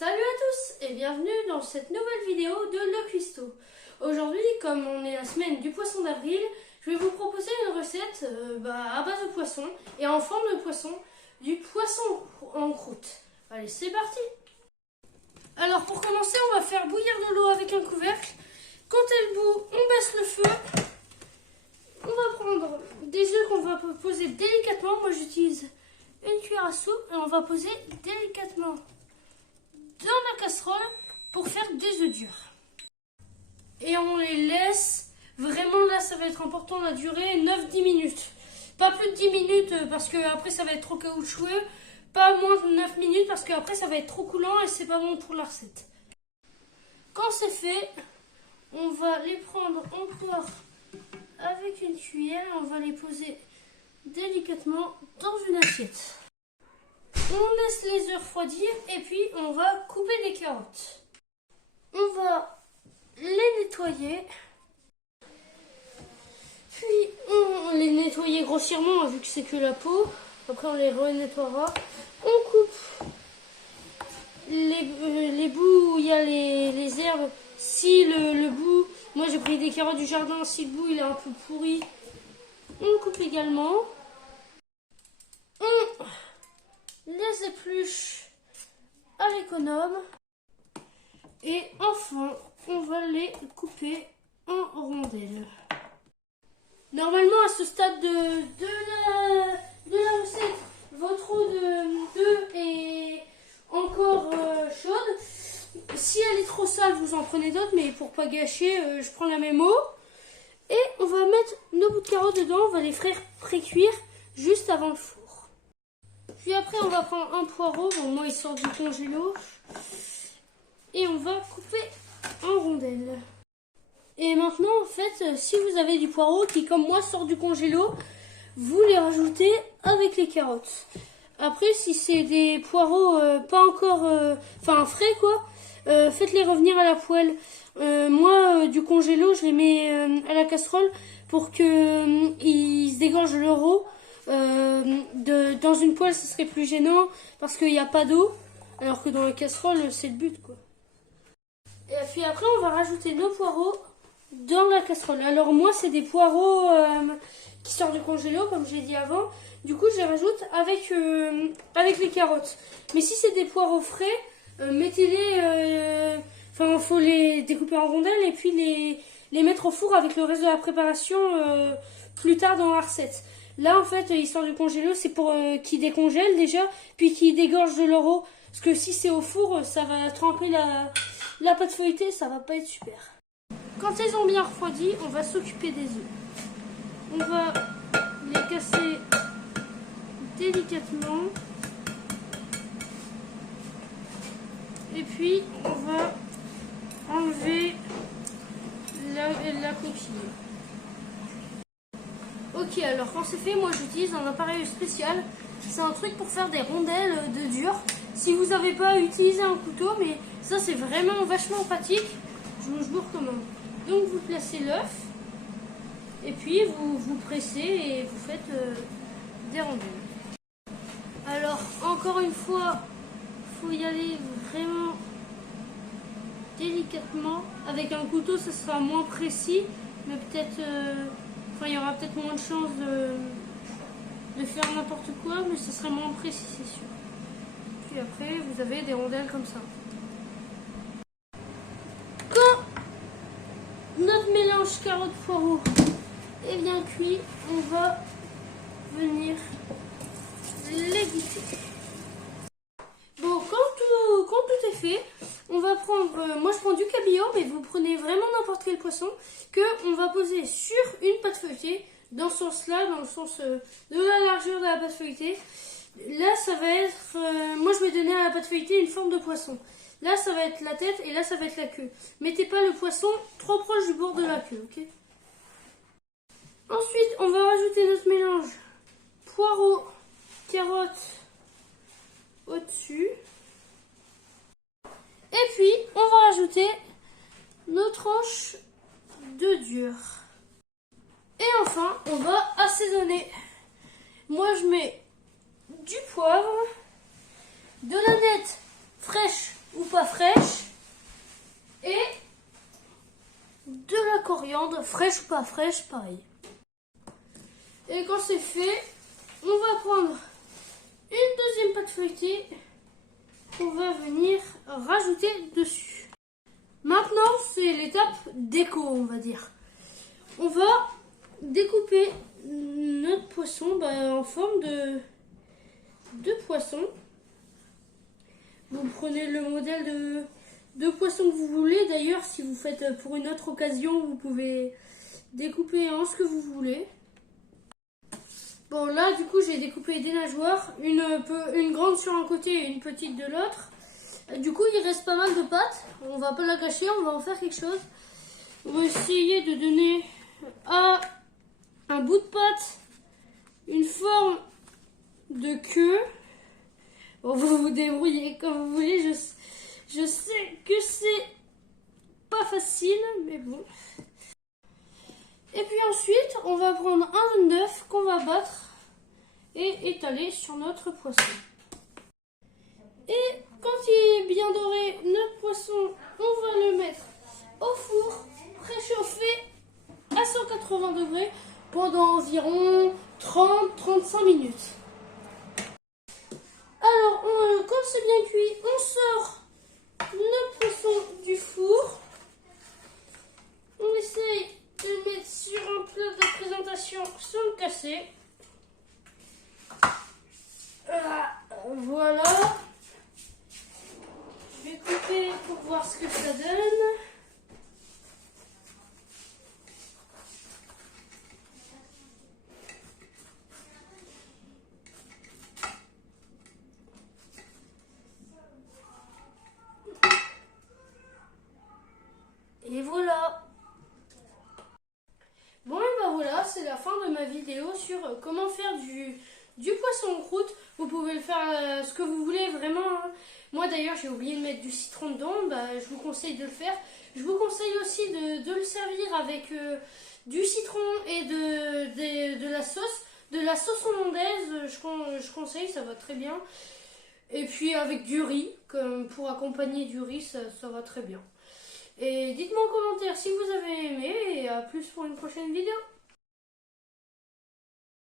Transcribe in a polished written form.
Salut à tous et bienvenue dans cette nouvelle vidéo de Le Cuistot. Aujourd'hui, comme on est la semaine du poisson d'avril, je vais vous proposer une recette à base de poisson et en forme de poisson, du poisson en croûte. Allez, c'est parti! Alors pour commencer, on va faire bouillir de l'eau avec un couvercle. Quand elle bout, on baisse le feu. On va prendre des œufs qu'on va poser délicatement. Moi j'utilise une cuillère à soupe et on va poser délicatement dans la casserole pour faire des œufs durs. Et on les laisse, vraiment là ça va être important la durée, 9-10 minutes. Pas plus de 10 minutes parce que après ça va être trop caoutchoueux. Pas moins de 9 minutes parce qu'après ça va être trop coulant et c'est pas bon pour la recette. Quand c'est fait, on va les prendre encore avec une cuillère et on va les poser délicatement dans une assiette. On laisse les œufs refroidir et puis on va couper des carottes. On va les nettoyer. Puis on les nettoyer grossièrement vu que c'est que la peau. Après on les renettoiera. On coupe les bouts où il y a les herbes. Si le bout, moi j'ai pris des carottes du jardin, si le bout il est un peu pourri, on coupe également. On les épluche à l'économe. Et enfin, on va les couper en rondelles. Normalement, à ce stade de la recette, votre eau d'œuf est encore chaude. Si elle est trop sale, vous en prenez d'autres, mais pour pas gâcher, je prends la même eau. Et on va mettre nos bouts de carottes dedans, on va les faire pré-cuire juste avant le four. Puis après, on va prendre un poireau, bon, moi il sort du congélo, et on va couper en rondelles. Et maintenant, en fait, si vous avez du poireau qui, comme moi, sort du congélo, vous les rajoutez avec les carottes. Après, si c'est des poireaux pas encore, frais quoi, faites-les revenir à la poêle. Moi, du congélo, je les mets à la casserole pour que ils se dégorgent leur eau. Dans une poêle, ce serait plus gênant parce qu'il n'y a pas d'eau, alors que dans la casserole, c'est le but quoi. Et puis après, on va rajouter nos poireaux dans la casserole. Alors moi, c'est des poireaux qui sortent du congélo, comme j'ai dit avant. Du coup, je les rajoute avec les carottes. Mais si c'est des poireaux frais, mettez-les... faut les découper en rondelles et puis les mettre au four avec le reste de la préparation plus tard dans la recette. Là, en fait, ils sortent du congélo, c'est pour qu'ils décongèlent déjà, puis qu'ils dégorgent de leur eau. Parce que si c'est au four, ça va tremper la pâte feuilletée, ça va pas être super. Quand ils ont bien refroidi, on va s'occuper des œufs. On va les casser délicatement. Et puis, on va enlever la coquille. Ok, alors quand c'est fait, moi j'utilise un appareil spécial. C'est un truc pour faire des rondelles de dur. Si vous n'avez pas utilisé un couteau, mais ça c'est vraiment vachement pratique, je vous recommande. Donc vous placez l'œuf, et puis vous pressez et vous faites des rondelles. Alors encore une fois, il faut y aller vraiment délicatement. Avec un couteau, ça sera moins précis, mais peut-être... il y aura peut-être moins de chances de faire n'importe quoi, mais ce serait moins précis, c'est sûr. Puis après, vous avez des rondelles comme ça. Quand notre mélange carotte-poireau est bien cuit, on va venir les goûter. Bon, quand tout est fait, on va prendre, moi je prends du cabillaud, mais vous prenez vraiment n'importe quel poisson, que on va poser sur une pâte feuilletée, dans ce sens-là, dans le sens de la largeur de la pâte feuilletée. Là, ça va être, moi je vais donner à la pâte feuilletée une forme de poisson. Là, ça va être la tête et là, ça va être la queue. Mettez pas le poisson trop proche du bord de la queue, ok? Ensuite, on va rajouter notre mélange poireau, carotte au-dessus. Et puis, on va rajouter nos tranches de dur. Et enfin, on va assaisonner. Moi, je mets du poivre, de la nette fraîche ou pas viande, fraîche ou pas fraîche, pareil. Et quand c'est fait, on va prendre une deuxième pâte feuilletée qu'on va venir rajouter dessus. Maintenant, c'est l'étape déco, on va dire. On va découper notre poisson en forme de poisson. Vous prenez le modèle de poisson que vous voulez. D'ailleurs, si vous faites pour une autre occasion, vous pouvez découper en ce que vous voulez. Bon, là, du coup, j'ai découpé des nageoires, une grande sur un côté et une petite de l'autre. Du coup, il reste pas mal de pâtes. On va pas la gâcher, on va en faire quelque chose. On va essayer de donner à un bout de pâte une forme de queue. Bon, vous vous débrouillez comme vous voulez. Je sais que c'est pas facile, mais bon. Et puis ensuite, on va prendre un jaune d'œuf qu'on va battre et étaler sur notre poisson. Et quand il est bien doré, notre poisson, on va le mettre au four, préchauffé à 180 degrés pendant environ 30-35 minutes. Alors, quand c'est bien cuit, on sort notre poisson du four. On essaye de le mettre sur un plat de présentation sans le casser. Voilà. Je vais couper pour voir ce que ça donne. Et voilà. Bon et ben voilà, c'est la fin de ma vidéo sur comment faire du poisson en croûte. Vous pouvez le faire ce que vous voulez vraiment. Hein. Moi d'ailleurs j'ai oublié de mettre du citron dedans, je vous conseille de le faire. Je vous conseille aussi de le servir avec du citron et de la sauce. De la sauce hollandaise, je conseille, ça va très bien. Et puis avec du riz, comme pour accompagner du riz, ça va très bien. Et dites-moi en commentaire si vous avez aimé et à plus pour une prochaine vidéo.